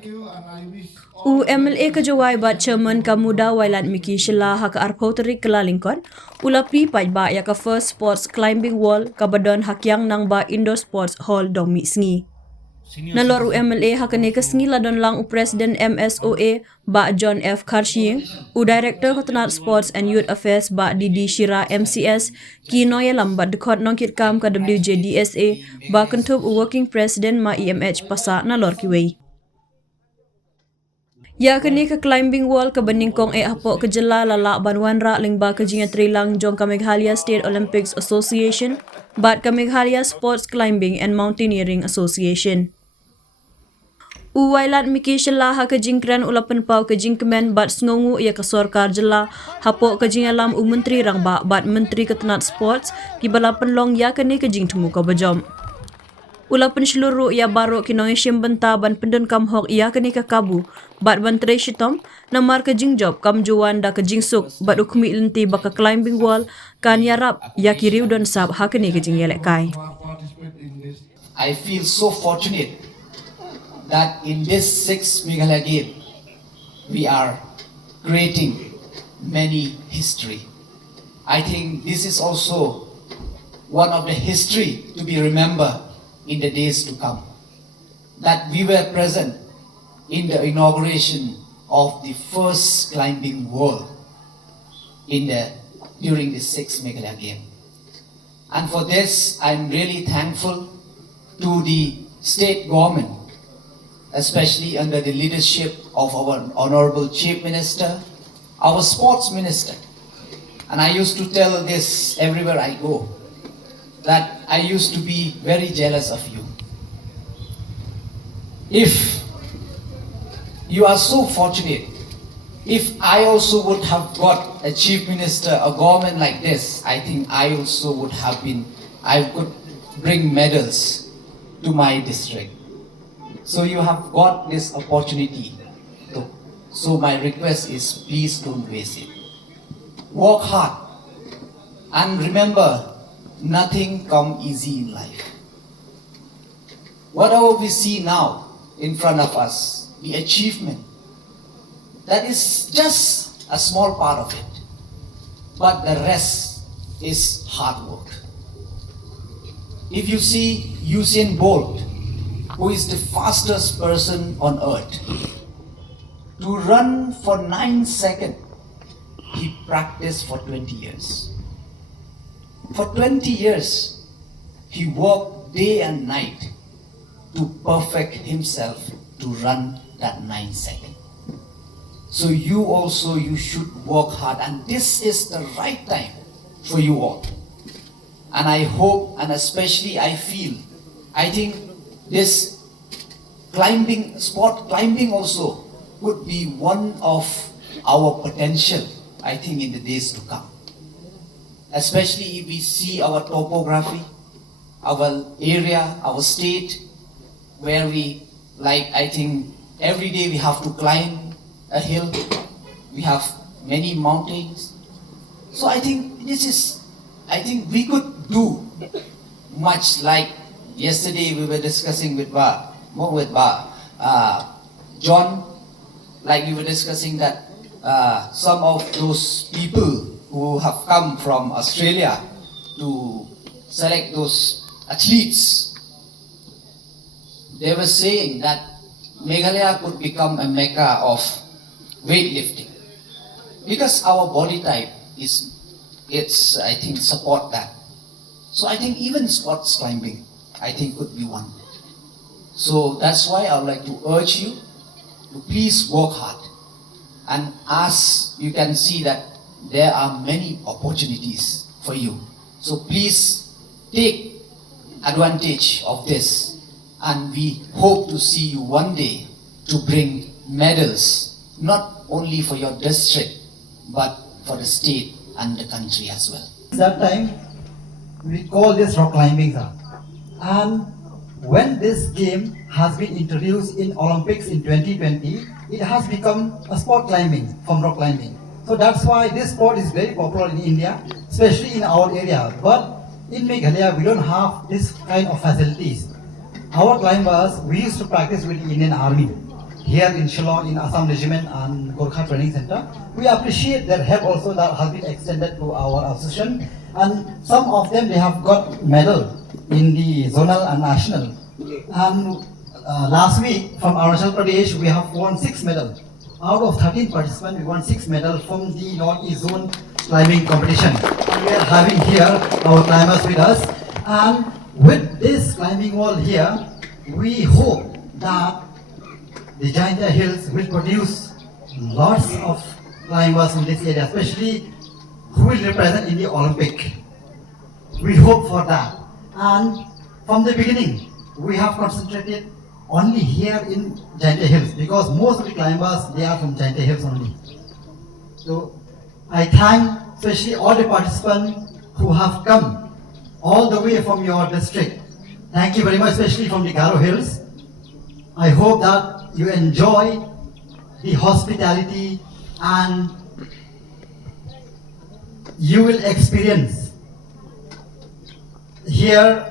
UMLA ke Jowai bat Chairman Kamuda Wailat Miki Syllad hak arpau terik kelalingkon ula pri pai ba ya ka first sports climbing wall kabadon hak yang nang ba indoor sports hall dong mi sngi. Nalor UMLA hak ne ke sngi ladon lang u President MSOA ba John F Karshing u Director Hotnat Sports and Youth Affairs ba Didi Shira MCS ki noya lambat dekot nongkit kam ka WJDSA ba kentup u Working President ma EMH pasa nalor kiwei. Ya kini ke climbing wall ke nyngkong hapoh ke Jylla lalak banwan rak lingba ke jinga trilang jong ke Meghalaya State Olympics Association bat ke Meghalaya Sports Climbing and Mountaineering Association. Uwailat Miki Syllad ha ke jingkran ulapan pau ke jingkemen bat sngongu ia ke sorkar Jylla hapoh ke jingalam u menteri rang bat menteri ketenat sports ki balapan long ya kini ke jing temu ke bajom. Ulapan seluruh ia baru kinong isyam benta ban pendun kam hok ia kini ke kabu bat ban tray shitom namar ke jing job kam juan da ke jing suk bat ukmi lenti baka climbing wall kan yarap ya kiriu don sab ha kini ke jing yelek kai. I feel so fortunate that in this 6th Meghalaya game we are creating many history. I think this is also one of the history to be remembered in the days to come, that we were present in the inauguration of the first climbing wall during the 6th Meghalaya game. And for this, I'm really thankful to the state government, especially under the leadership of our Honorable Chief Minister, our Sports Minister. And I used to tell this everywhere I go, that I used to be very jealous of you. If you are so fortunate, if I also would have got a chief minister, a government like this, I think I also would have I could bring medals to my district. So you have got this opportunity. So my request is, please don't waste it. Work hard and remember, nothing comes easy in life. Whatever we see now in front of us, the achievement, that is just a small part of it. But the rest is hard work. If you see Usain Bolt, who is the fastest person on earth, to run for 9 seconds, he practiced for 20 years. For 20 years, he worked day and night to perfect himself to run that 9 seconds. So you should work hard, and this is the right time for you all. And I hope, and especially I think this sport climbing also could be one of our potential, I think, in the days to come. Especially if we see our topography, our area, our state, where I think every day we have to climb a hill, we have many mountains. So I think we could do much like yesterday we were discussing with John, like we were discussing that some of those people who have come from Australia to select those athletes, they were saying that Meghalaya could become a mecca of weightlifting because our body type I think support that. So I think even sports climbing, I think could be one. So that's why I would like to urge you to please work hard, and as you can see that there are many opportunities for you. So please take advantage of this, and we hope to see you one day to bring medals, not only for your district, but for the state and the country as well. That time, we call this rock climbing, sir. And when this game has been introduced in Olympics in 2020, it has become a sport climbing from rock climbing. So that's why this sport is very popular in India, especially in our area. But in Meghalaya, we don't have this kind of facilities. Our climbers, we used to practice with the Indian Army. here in Syllad, in Assam Regiment and Gorkha Training Center. We appreciate their help also that has been extended to our association, and some of them they have got medal in the zonal and national. And last week from Arunachal Pradesh we have won 6 medals. Out of 13 participants, we won 6 medals from the Northeast Zone climbing competition. And we are having here our climbers with us. And with this climbing wall here, we hope that the Jylla Hills will produce lots of climbers in this area, especially who will represent in the Olympic. We hope for that. And from the beginning, we have concentrated only here in Jylla Hills because most of the climbers, they are from Jylla Hills only. So I thank especially all the participants who have come all the way from your district. Thank you very much, especially from the Garo Hills. I hope that you enjoy the hospitality and you will experience here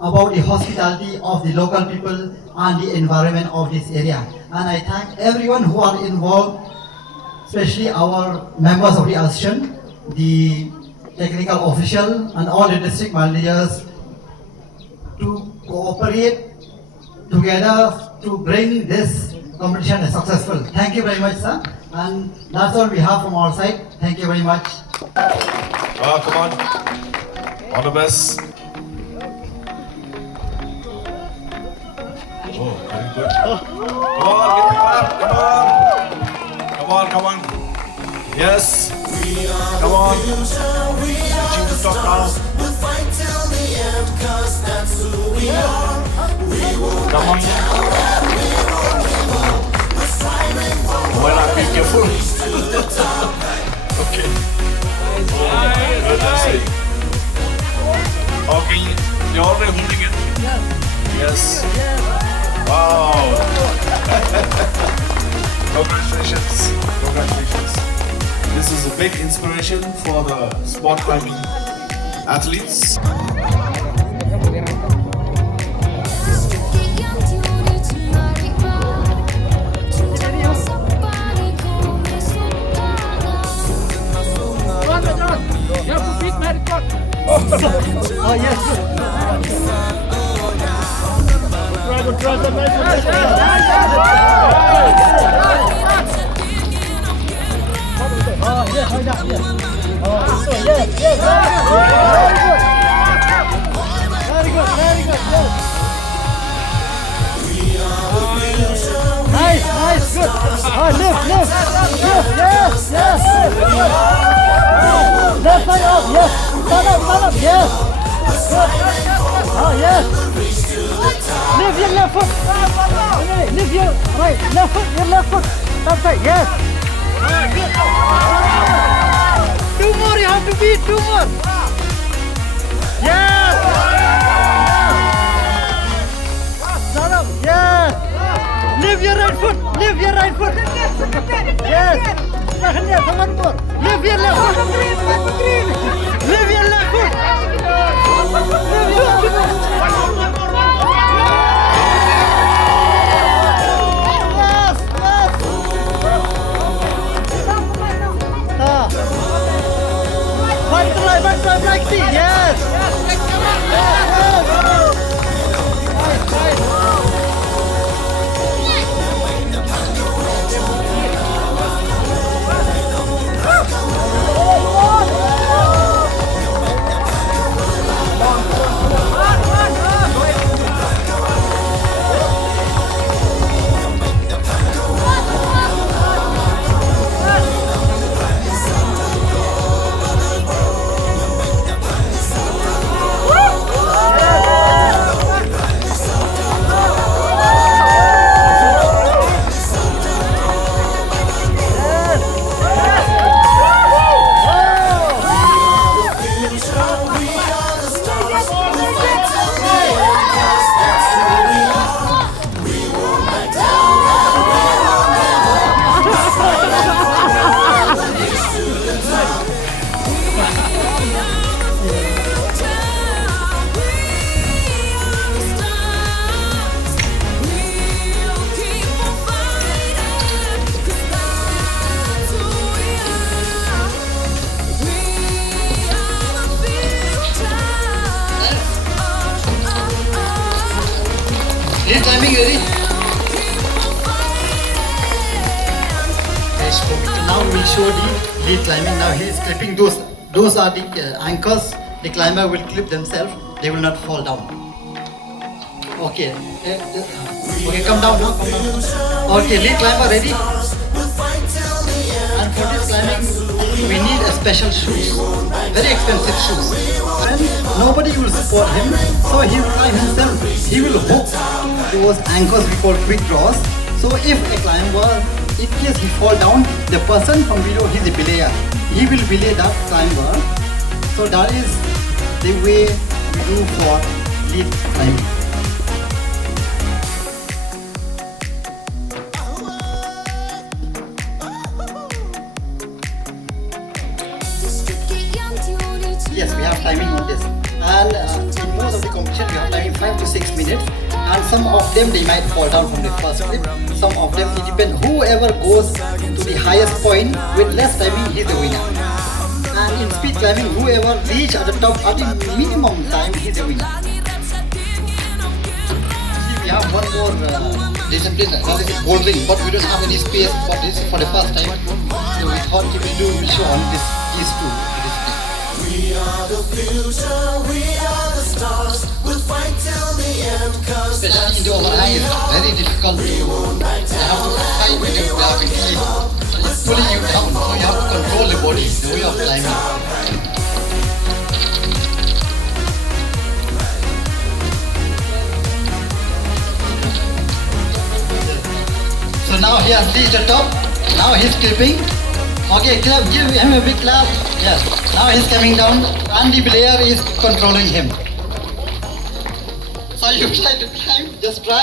about the hospitality of the local people and the environment of this area. And I thank everyone who are involved, especially our members of the association, the technical official and all the district managers to cooperate together to bring this competition successful. Thank you very much, sir. And that's all we have from our side. Thank you very much. Come on. All the best. Oh, very good. Come on, give me clap. Come on. Come on, come on. Yes. Come on. Reaching the top now. We'll fight till the end, 'cause that's who we are. We will Come on. Well, I be careful. Okay. Fantastic. Okay, you're already holding it? Yes. Wow. Congratulations. Congratulations. This is a big inspiration for the sport climbing athletes. Oh, yes. Nice, nice, good. Oh, lift, yes, yes. Left side up, yes. Stand up, yes. Good. Oh, yes. Lift your left foot. Lift your right, left foot, your left foot. That side, yes. Two more, you have to beat, 2 more. Yes. Stand up, yes. Lift your right foot, lift your right foot. Yes. One more. Lift your left foot. Lift your left foot. Lift your left foot. Right, yes. Lead climbing ready? Okay, so now we'll show the lead climbing. Now he is clipping those. Those are the anchors. The climber will clip themselves. They will not fall down. Okay. Okay, come down now. Come down. Okay, lead climber ready? And for this climbing, we need a special shoes. Very expensive shoes. And nobody will support him, so he will climb himself. He will hook those anchors we call quick draws. So if a climber, in case he fall down, the person from below, he is a belayer. He will belay that climber. So that is the way we do for lead climbing. Yes, we have timing on this. And in most of the competition, we have timing 5 to 6 minutes. And some of them, they might fall down from the first clip. Some of them, it depends. Whoever goes to the highest point with less timing, he's the winner. And in speed climbing, whoever reach at the top at the minimum time, he's the winner. See, we have one more discipline. That is bouldering, but we don't have any space for this for the first time. So we thought if we show on these two disciplines. We are the future, we are the stars. We'll fight till the end, cause Especially in the overhang, it's very difficult to you have to fight with your gravity. It's pulling you down, so you have to control the body, the way of climbing. So now he has reached the top. Now he's clipping. Okay, clap, give him a big clap. Yes. Now he's coming down and the player is controlling him. So you try to climb, just try.